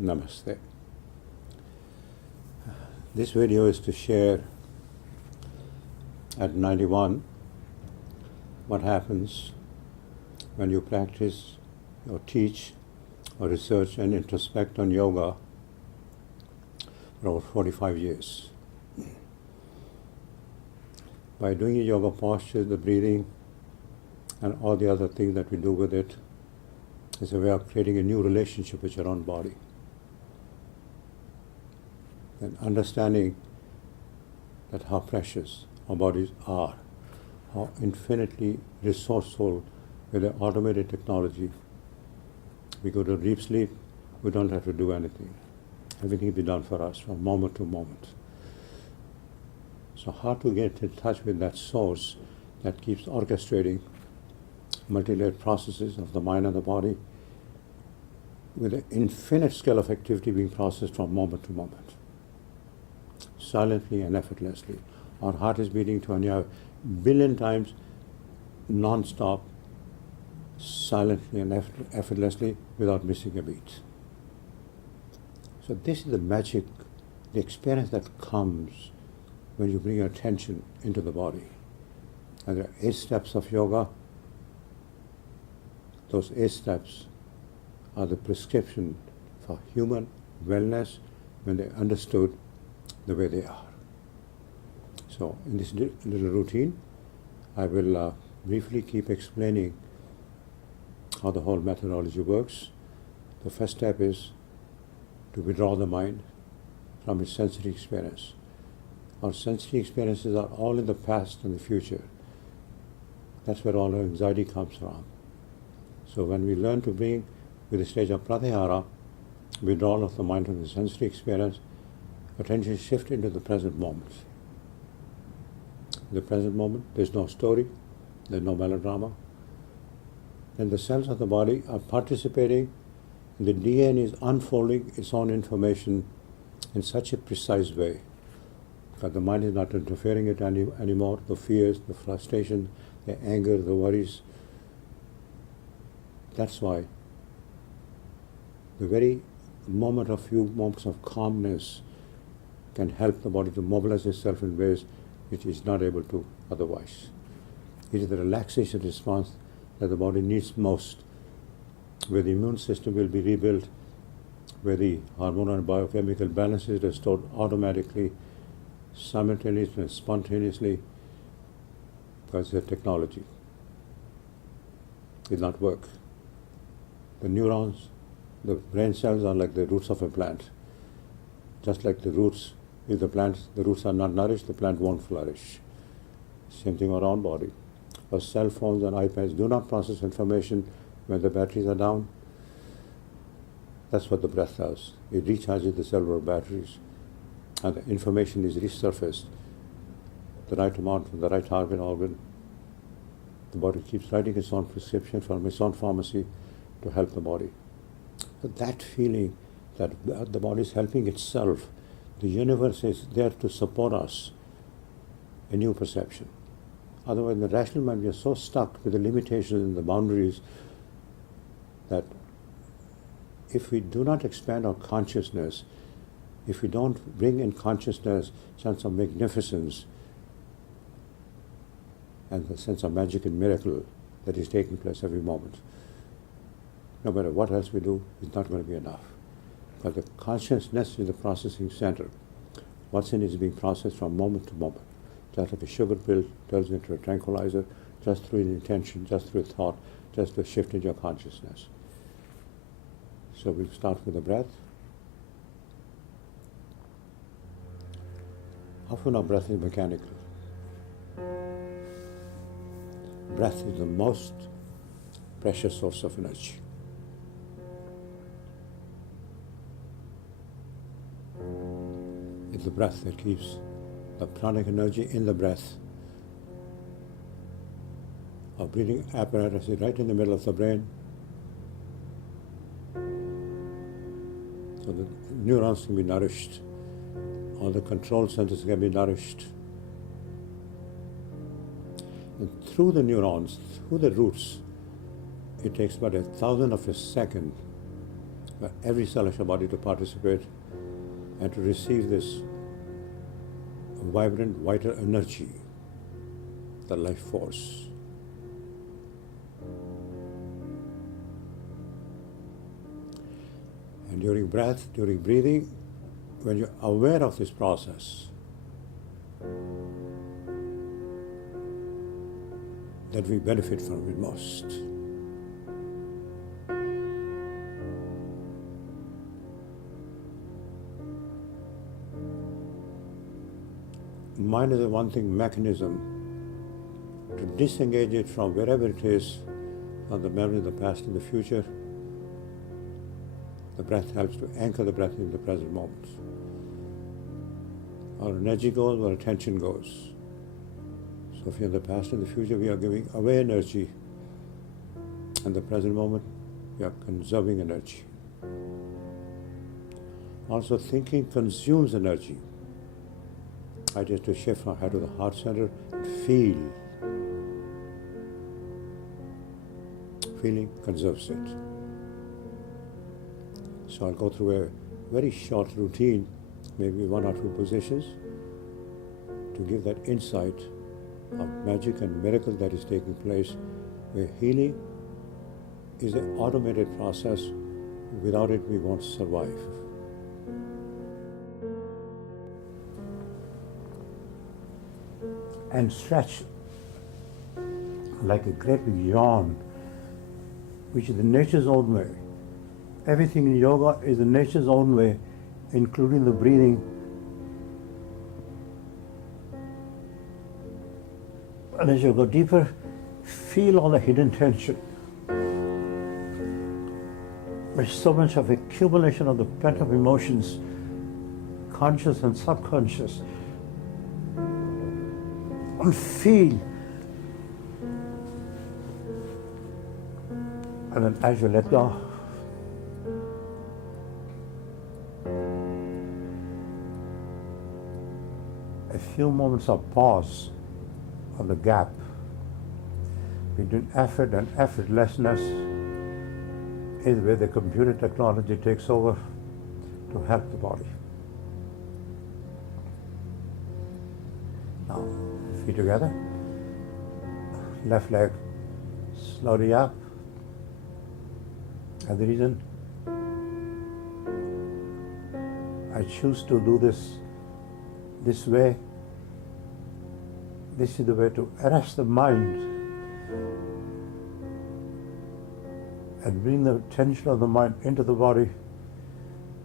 Namaste. This video is to share at 91 what happens when you practice or teach or research and introspect on yoga for over 45 years. By doing yoga posture, the breathing, and all the other things that we do with it, is a way of creating a new relationship with your own body. And understanding that how precious our bodies are, how infinitely resourceful with the automated technology. We go to deep sleep, we don't have to do anything. Everything will be done for us from moment to moment. So how to get in touch with that source that keeps orchestrating multi-layered processes of the mind and the body with an infinite scale of activity being processed from moment to moment, silently and effortlessly. Our heart is beating 20 billion times non-stop, silently and effortlessly without missing a beat. So this is the magic, the experience that comes when you bring your attention into the body. And there are 8 steps of yoga. Those 8 steps are the prescription for human wellness when they're understood the way they are. So in this little routine, I will briefly keep explaining how the whole methodology works. The first step is to withdraw the mind from its sensory experience. Our sensory experiences are all in the past and the future. That's where all our anxiety comes from. So when we learn to bring, with the stage of pratyahara, withdrawal of the mind from the sensory experience, attention shift into the present moment. In the present moment, there's no story, there's no melodrama. And the cells of the body are participating, and the DNA is unfolding its own information in such a precise way that the mind is not interfering it anymore. The fears, the frustration, the anger, the worries. That's why the very moment of few moments of calmness can help the body to mobilize itself in ways which is not able to otherwise. It is the relaxation response that the body needs most, where the immune system will be rebuilt, where the hormonal and biochemical balance is restored automatically, simultaneously and spontaneously, because the technology did not work. The neurons, the brain cells are like the roots of a plant. Just like the roots, if the roots are not nourished, the plant won't flourish. Same thing around body. Our cell phones and iPads do not process information when the batteries are down. That's what the breath does. It recharges the cellular batteries, and the information is resurfaced, the right amount from the right target organ. The body keeps writing its own prescription from its own pharmacy to help the body. But that feeling that the body is helping itself, the universe is there to support us, a new perception. Otherwise, in the rational mind, we are so stuck with the limitations and the boundaries that if we do not expand our consciousness, if we don't bring in consciousness sense of magnificence and the sense of magic and miracle that is taking place every moment, no matter what else we do, it's not going to be enough. But the consciousness is the processing center. What's in is being processed from moment to moment. Just like a sugar pill turns into a tranquilizer, just through an intention, just through a thought, just to shift in your consciousness. So we'll start with the breath. Often our breath is mechanical. Breath is the most precious source of energy. It's the breath that keeps the pranic energy in the breath. Our breathing apparatus is right in the middle of the brain. So the neurons can be nourished. All the control centers can be nourished. And through the neurons, through the roots, it takes about 1,000th of a second for every cell of your body to participate and to receive this vibrant, vital energy, the life force. And during breath, during breathing, when you're aware of this process, that we benefit from it most. Mind is a one thing mechanism to disengage it from wherever it is, from the memory of the past and the future. The breath helps to anchor the breath in the present moment. Our energy goes, our attention goes. So if you're in the past and the future, we are giving away energy. In the present moment, we are conserving energy. Also, thinking consumes energy. I just to shift my head to the heart center, feel. Feeling conserves it. So I'll go through a very short routine, maybe 1 or 2 positions, to give that insight of magic and miracle that is taking place, where healing is an automated process. Without it, we won't survive. And stretch like a great big yawn, which is the nature's own way. Everything in yoga is the nature's own way, including the breathing. And as you go deeper, feel all the hidden tension. There's so much of accumulation of the pent-up emotions, conscious and subconscious. And feel. And then as you let go, a few moments of pause on the gap between effort and effortlessness is where the computer technology takes over to help the body. Now, feet together, left leg slowly up. And the reason I choose to do this way, this is the way to arrest the mind and bring the tension of the mind into the body,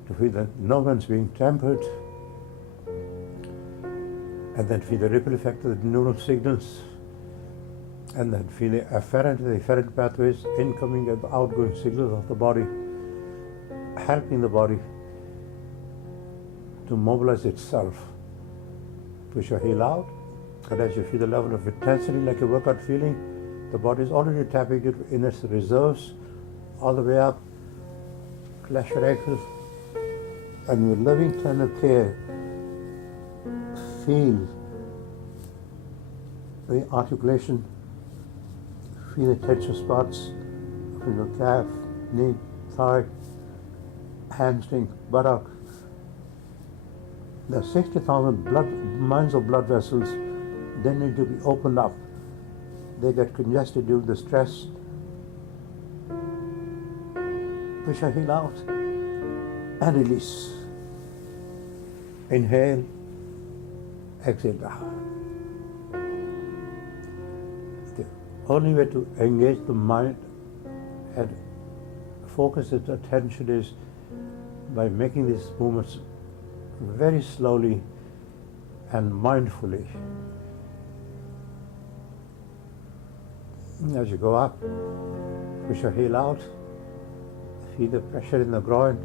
to feel the nerves being tempered, and then feel the ripple effect of the neural signals, and then feel the efferent pathways, incoming and outgoing signals of the body, helping the body to mobilize itself. Push your heel out, and as you feel the level of intensity like a workout feeling, the body is already tapping it in its reserves, all the way up. Flesh your ankles, and with loving tender care, feel the articulation, feel the tension spots from your calf, knee, thigh, hamstring, buttock. There are 60,000 miles of blood vessels. They need to be opened up. They get congested due to the stress. Push your heel out and release. Inhale, exhale down. The only way to engage the mind and focus its attention is by making these movements very slowly and mindfully. As you go up, push your heel out, feel the pressure in the groin,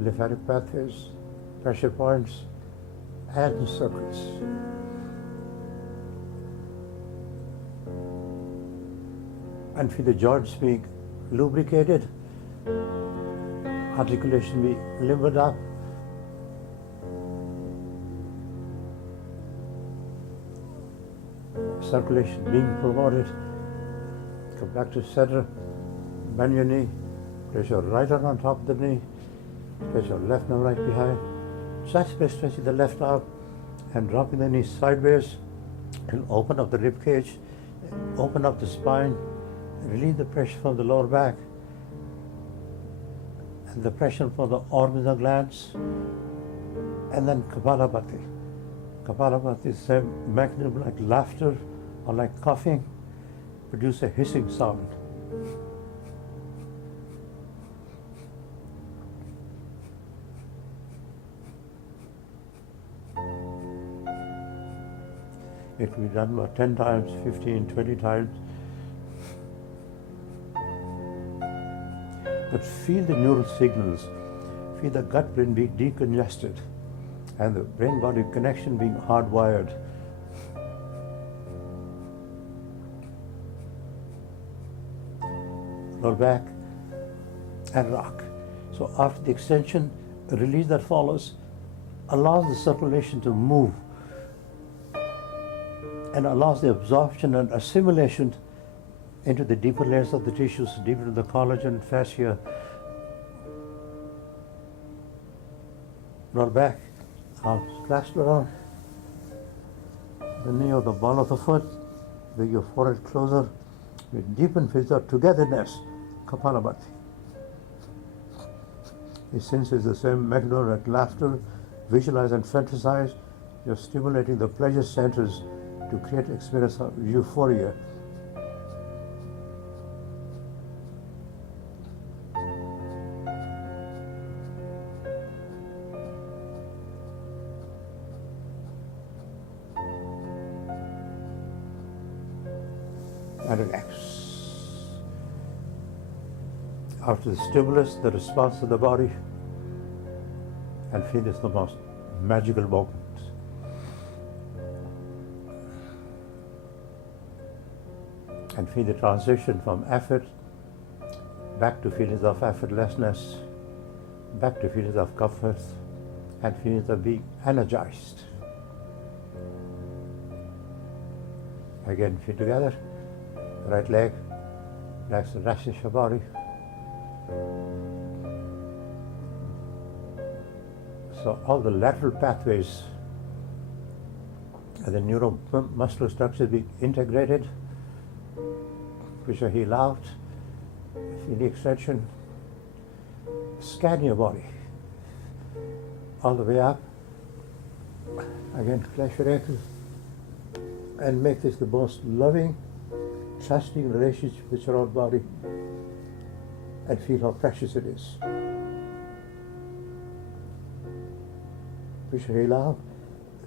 lymphatic pathways, pressure points, and circles. And feel the joints being lubricated, articulation being limbered up. Circulation being promoted. Come back to center, bend your knee, Place your right arm on top of the knee. Place your left arm right behind. Just by stretching the left arm and dropping the knee sideways, and open up the rib cage, open up the spine, relieve the pressure from the lower back and the pressure from the organs and glands, and then Kapalabhati. Kapalabhati is the same mechanism like laughter or like coughing, produce a hissing sound. It can be done about 10 times, 15, 20 times. But feel the neural signals, feel the gut-brain being decongested and the brain-body connection being hardwired. Roll back and rock. So after the extension, the release that follows allows the circulation to move and allows the absorption and assimilation into the deeper layers of the tissues, deeper to the collagen, fascia. Roll back, arms clasped around the knee or the ball of the foot, bring your forehead closer, with deepen physical togetherness, Kapalabhati. It senses the same mechanism like laughter, visualize and fantasize. You're stimulating the pleasure centers to create experience of euphoria. And relax. After the stimulus, the response of the body, and feel it's the most magical moment. And feel the transition from effort back to feelings of effortlessness, back to feelings of comfort, and feelings of being energized. Again, feet together, right leg, relax the rest of your body. So all the lateral pathways and the neuromuscular structures being integrated. Push your heel out, feel the extension. Scan your body all the way up. Again, flex your ankles and make this the most loving, trusting relationship with your own body, and feel how precious it is. Push your heel out,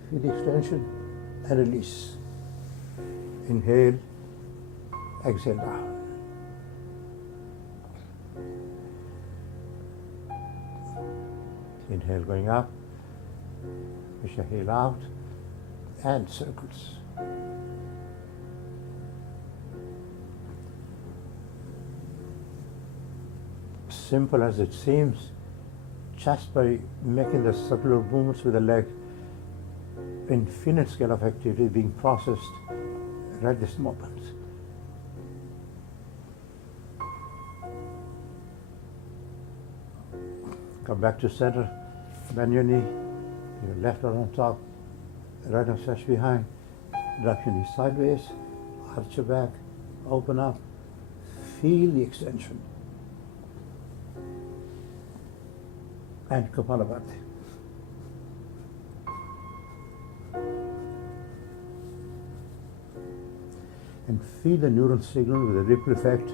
feel the extension and release. Inhale, exhale down. Inhale going up, push your heel out, and circles. Simple as it seems, just by making the circular movements with the leg, infinite scale of activity being processed right this moment. Come back to center, bend your knee, your left arm on top, right arm stretched behind, drop your knee sideways, arch your back, open up, feel the extension. And Kapalabhati. And feel the neural signal with a ripple effect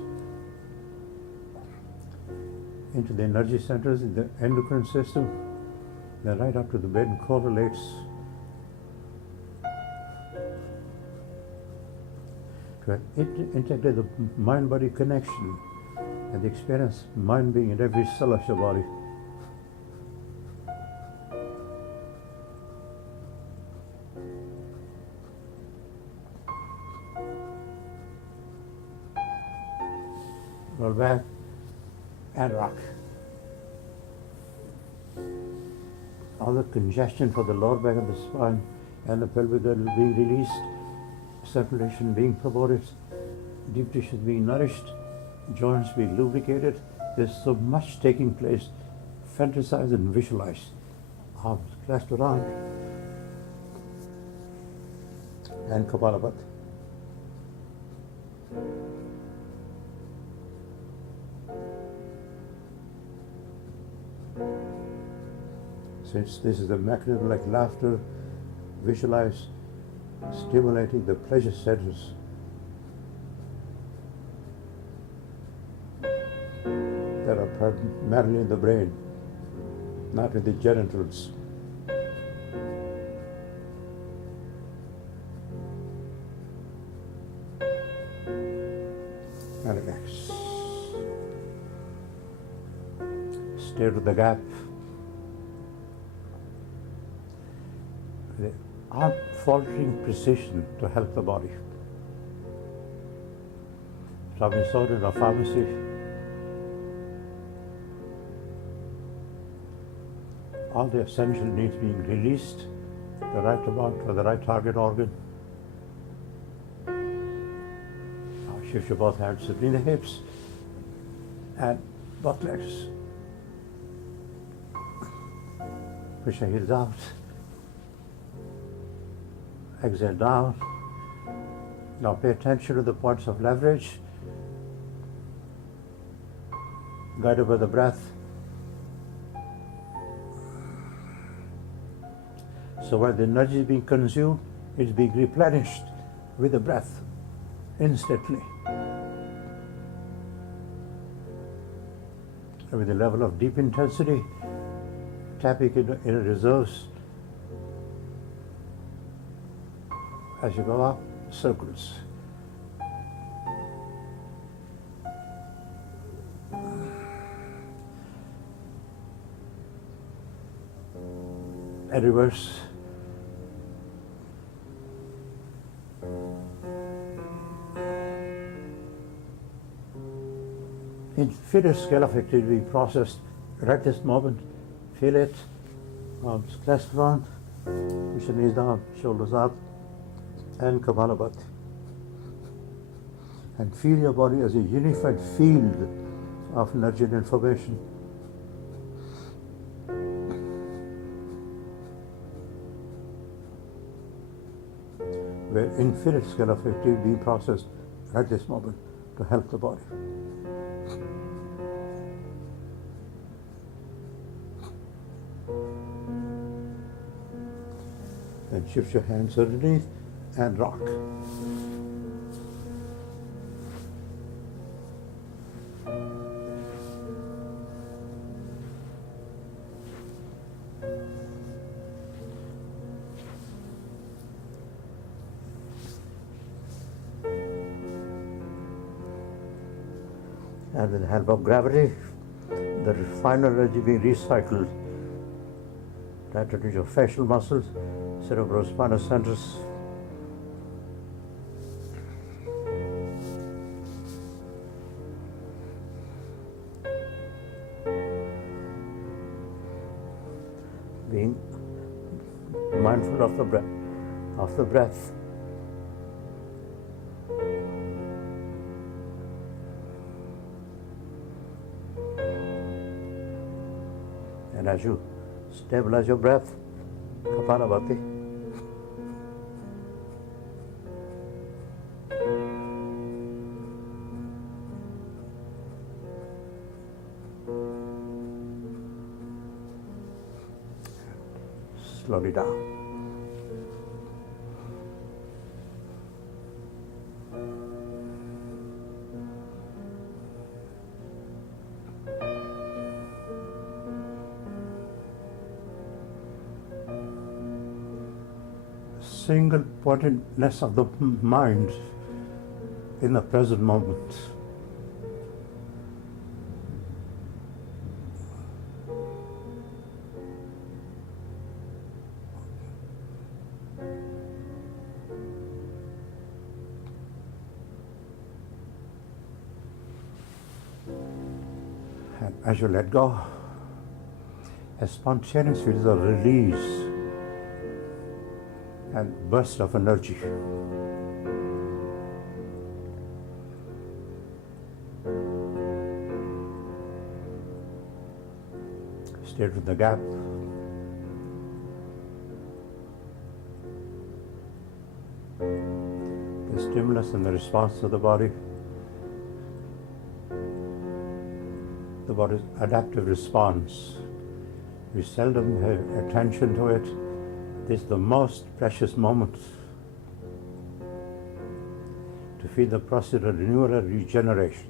into the energy centers in the endocrine system, then right up to the brain correlates to integrate the mind-body connection and the experience mind being in every cell of your body. Roll back and rock. All the congestion for the lower back of the spine and the pelvic girdle being released, circulation being promoted, deep tissues being nourished, joints being lubricated, There's so much taking place. Fantasize and visualize. Arms clasped around and Kapalabhati. Since this is a mechanism like laughter, visualize stimulating the pleasure centers. That are primarily in the brain, not in the genitals. And relax. Stare to the gap. With unfaltering precision to help the body. From inside in a pharmacy, all the essential needs being released, the right amount for the right target organ. Now shift your both hands between the hips and both legs. Push your heels out. Exhale down. Now pay attention to the points of leverage. Guided by the breath. So when the energy is being consumed, it's being replenished with the breath instantly. And with a level of deep intensity, tapping in reserves. As you go up, circles. And reverse. Infinite scale of activity processed right this moment. Feel it. Arms clasped around. Push your knees down, shoulders up, and Kapalabhati. And feel your body as a unified field of energy and information. Where infinite scale of activity being processed at this moment to help the body. And shift your hands underneath and rock. And with the help of gravity, the refined energy being recycled right into your facial muscles, cerebrospinal centers. Being mindful of the breath. And as you stabilize your breath, Kapalabhati. Slowly down. Single pointedness of the mind in the present moment. And as you let go, a spontaneous feels a release and burst of energy. stayed with the gap. The stimulus and the response of the body's adaptive response. We seldom pay attention to it. This is the most precious moment to feel the process of renewal and regeneration.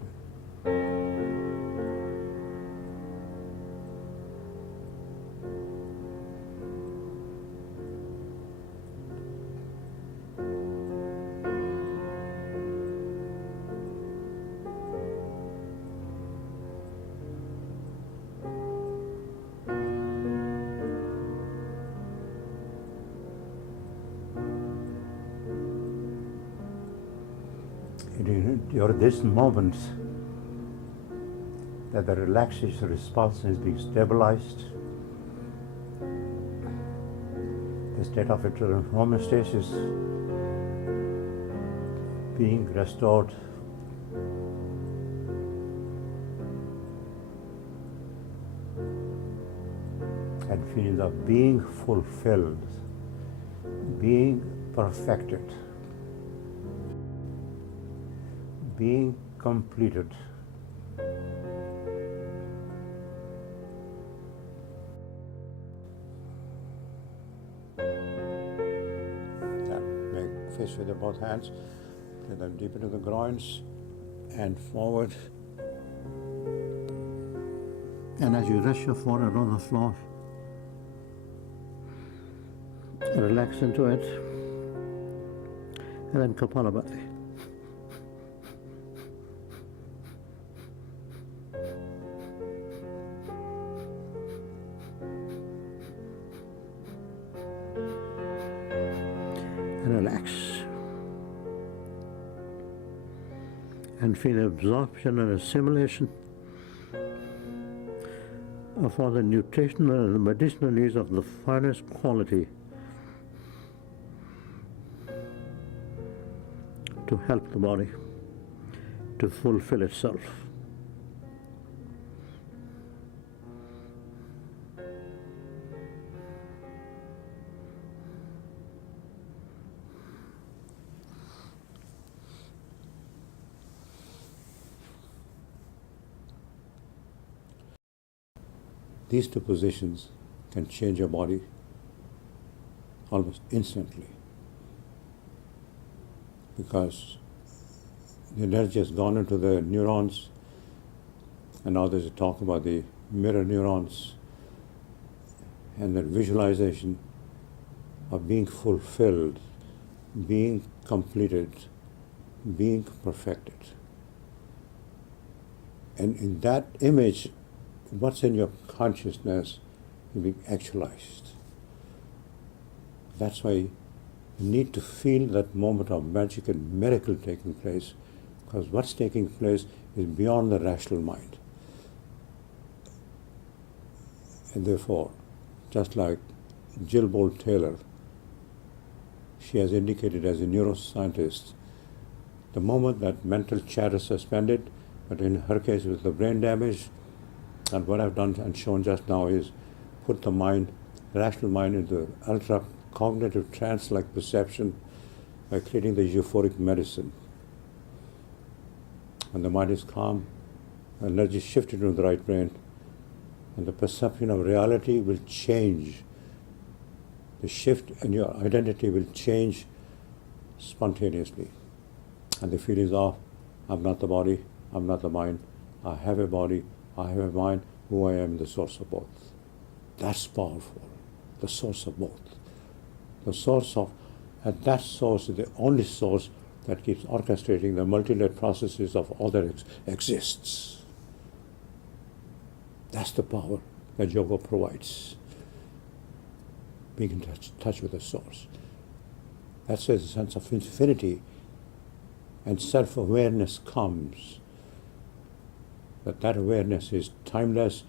During this moment that the relaxation response is being stabilized, the state of internal homeostasis being restored, and feeling of being fulfilled, being perfected, being completed. Make fist with both hands, bring them deep into the groins and forward. And as you rest your forehead on the floor, relax into it, and then Kapalabhati. Relax and feel absorption and assimilation of all the nutritional and medicinal needs of the finest quality to help the body to fulfill itself. These two positions can change your body almost instantly, because the energy has gone into the neurons, and now there's a talk about the mirror neurons and the visualization of being fulfilled, being completed, being perfected. And in that image, what's in your consciousness is being actualized. That's why you need to feel that moment of magic and miracle taking place, because what's taking place is beyond the rational mind. And therefore, just like Jill Bolt Taylor, she has indicated as a neuroscientist, the moment that mental chatter is suspended, but in her case with the brain damage, and what I've done and shown just now is put the mind, rational mind, into ultra cognitive trance-like perception by creating the euphoric medicine. When the mind is calm, energy is shifted into the right brain, and the perception of reality will change. The shift in your identity will change spontaneously. And the feelings of, I'm not the body, I'm not the mind, I have a body, I have a mind, who I am, the source of both. That's powerful, the source of both. The source of, and that source is the only source that keeps orchestrating the multi-layered processes of all that exists. That's the power that yoga provides, being in touch with the source. That's where the sense of infinity and self-awareness comes. That awareness is timeless,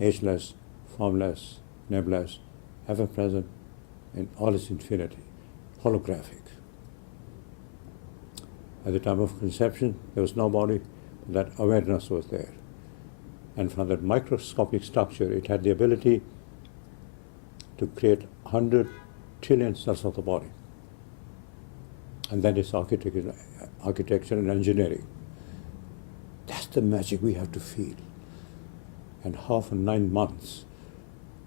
ageless, formless, nebulous, ever-present in all its infinity, holographic. At the time of conception, there was no body, but that awareness was there. And from that microscopic structure, it had the ability to create 100 trillion cells of the body. And that is architecture and engineering. That's the magic we have to feel. And how for 9 months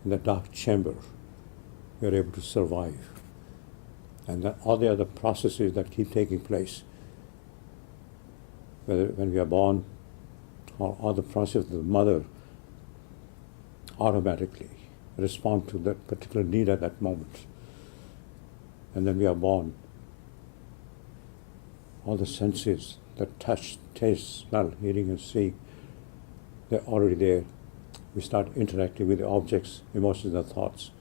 in the dark chamber, we are able to survive. And then all the other processes that keep taking place, whether when we are born or all the process of the mother automatically respond to that particular need at that moment. And then we are born. All the senses, the touch, taste, smell, hearing, and seeing, they're already there. We start interacting with the objects, emotions, and thoughts.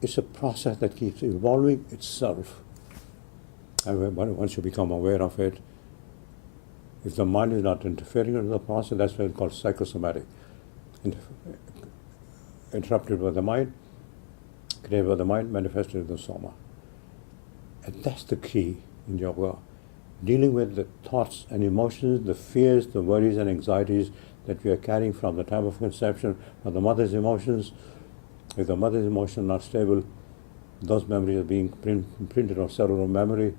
It's a process that keeps evolving itself. And once you become aware of it, if the mind is not interfering in the process, that's why it's called psychosomatic. Interrupted by the mind, created by the mind, manifested in the soma. And that's the key in yoga. Dealing with the thoughts and emotions, the fears, the worries and anxieties that we are carrying from the time of conception, from the mother's emotions. If the mother's emotions are not stable, those memories are being imprinted on cellular memory,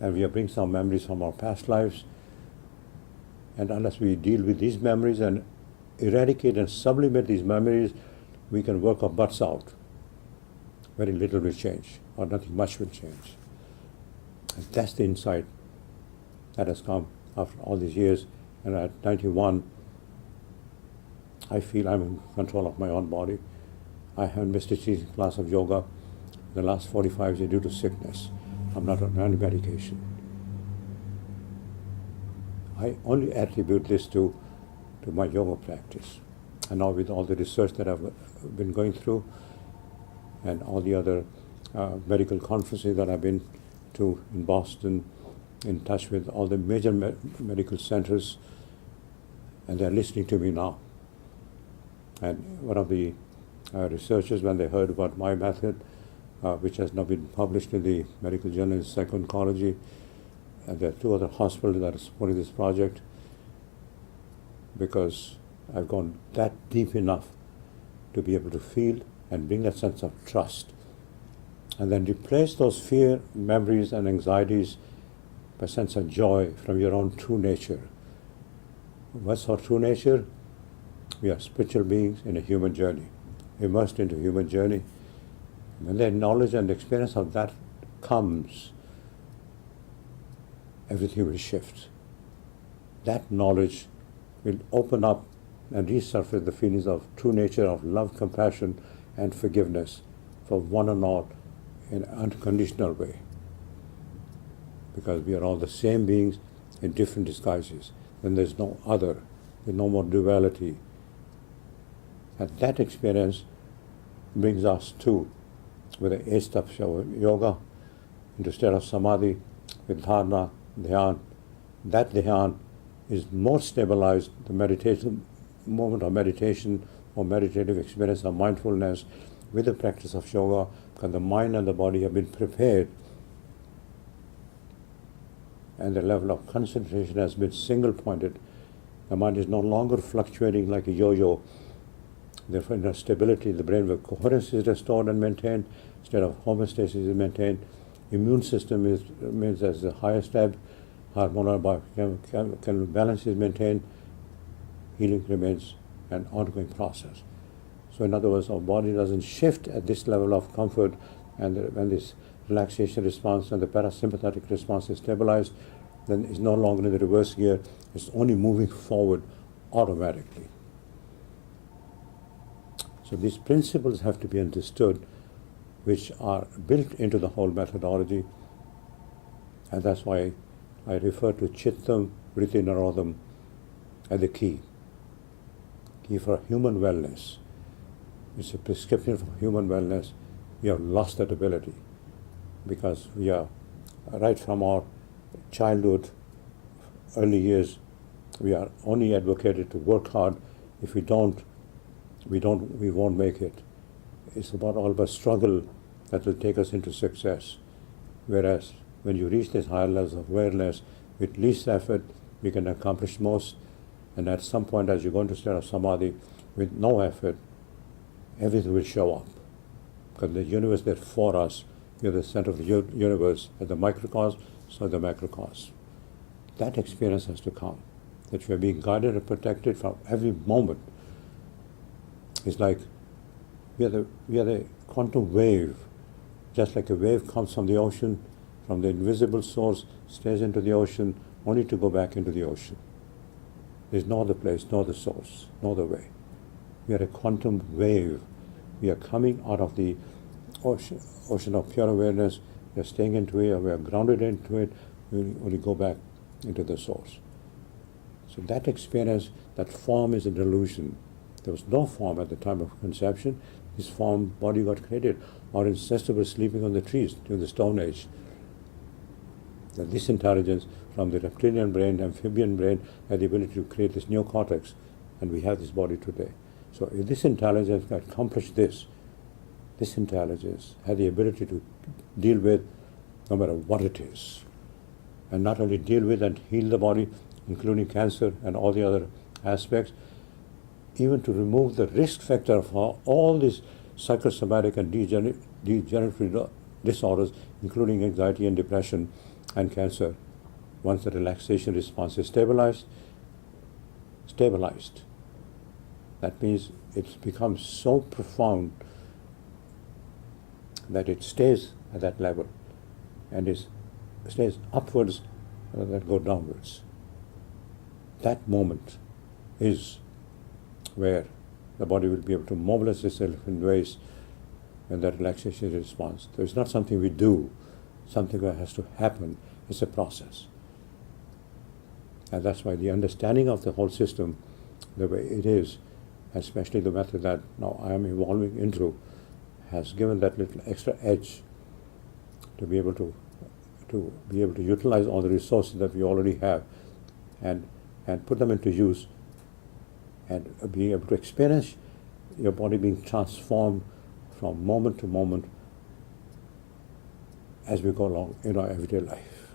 and we are bringing some memories from our past lives. And unless we deal with these memories and eradicate and sublimate these memories, we can work our butts out. Very little will change, or nothing much will change. And that's the insight that has come after all these years. And at 91, I feel I'm in control of my own body. I haven't missed a teaching class of yoga the last 45 years due to sickness. I'm not on any medication. I only attribute this to my yoga practice. And now with all the research that I've been going through and all the other medical conferences that I've been to in Boston, in touch with all the major medical centers, and they're listening to me now. And one of the researchers, when they heard about my method, which has now been published in the medical journal in Psycho-Oncology, and there are 2 other hospitals that are supporting this project, because I've gone that deep enough to be able to feel and bring that sense of trust, and then replace those fear, memories, and anxieties by a sense of joy from your own true nature. What's our true nature? We are spiritual beings in a human journey, immersed into a human journey. When the knowledge and experience of that comes, everything will shift. That knowledge will open up and resurface the feelings of true nature of love, compassion, and forgiveness for one and all in an unconditional way. Because we are all the same beings in different disguises. Then there's no other, there's no more duality. And that experience brings us to, with the 8 steps of yoga, into state of samadhi, with dharana, dhyan. That dhyan is more stabilized, the meditation, moment of meditation or meditative experience of mindfulness with the practice of yoga, because the mind and the body have been prepared, and the level of concentration has been single-pointed. The mind is no longer fluctuating like a yo-yo. Therefore, in stability, the brain where coherence is restored and maintained, state of homeostasis is maintained, immune system remains as the highest ebb, hormonal biochemical balance is maintained, healing remains an ongoing process. So in other words, our body doesn't shift at this level of comfort, and when this relaxation response and the parasympathetic response is stabilized, then it's no longer in the reverse gear, it's only moving forward automatically. So these principles have to be understood, which are built into the whole methodology, and that's why I refer to Chittam Vritti Narodam as the key for human wellness. It's a prescription for human wellness. We have lost that ability because we are, right from our childhood, early years, we are only advocated to work hard. If we don't, we won't make it. It's about all about struggle that will take us into success. Whereas when you reach this higher levels of awareness, with least effort, we can accomplish most. And at some point, as you go into state of samadhi, with no effort, everything will show up. Because the universe is there for us. We are the center of the universe, at the microcosm, so the macrocosm. That experience has to come. That we are being guided and protected from every moment. It's like we are the quantum wave. Just like a wave comes from the ocean, from the invisible source, stays into the ocean, only to go back into the ocean. There's no other place, no other source, no other way. We are a quantum wave. We are coming out of the ocean of pure awareness. We are staying into it, or we are grounded into it. We only go back into the source. So that experience, that form is a delusion. There was no form at the time of conception. This form, body got created. Our ancestors were sleeping on the trees during the Stone Age. That this intelligence from the reptilian brain, amphibian brain, had the ability to create this neocortex, and we have this body today. So if this intelligence accomplished this intelligence had the ability to deal with no matter what it is, and not only deal with and heal the body, including cancer and all the other aspects, even to remove the risk factor of all these psychosomatic and degenerative disorders, including anxiety and depression and cancer, once the relaxation response is stabilized. That means it becomes so profound that it stays at that level, and it stays upwards rather than go downwards. That moment is where the body will be able to mobilize itself in ways when that relaxation response. So it's not something we do, something that has to happen. It's a process. And that's why the understanding of the whole system, the way it is, especially the method that now I am evolving into, has given that little extra edge to be able to utilize all the resources that we already have and put them into use, and being able to experience your body being transformed from moment to moment as we go along in our everyday life.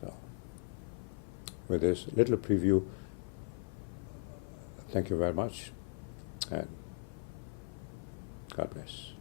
So, with this little preview, thank you very much, and God bless.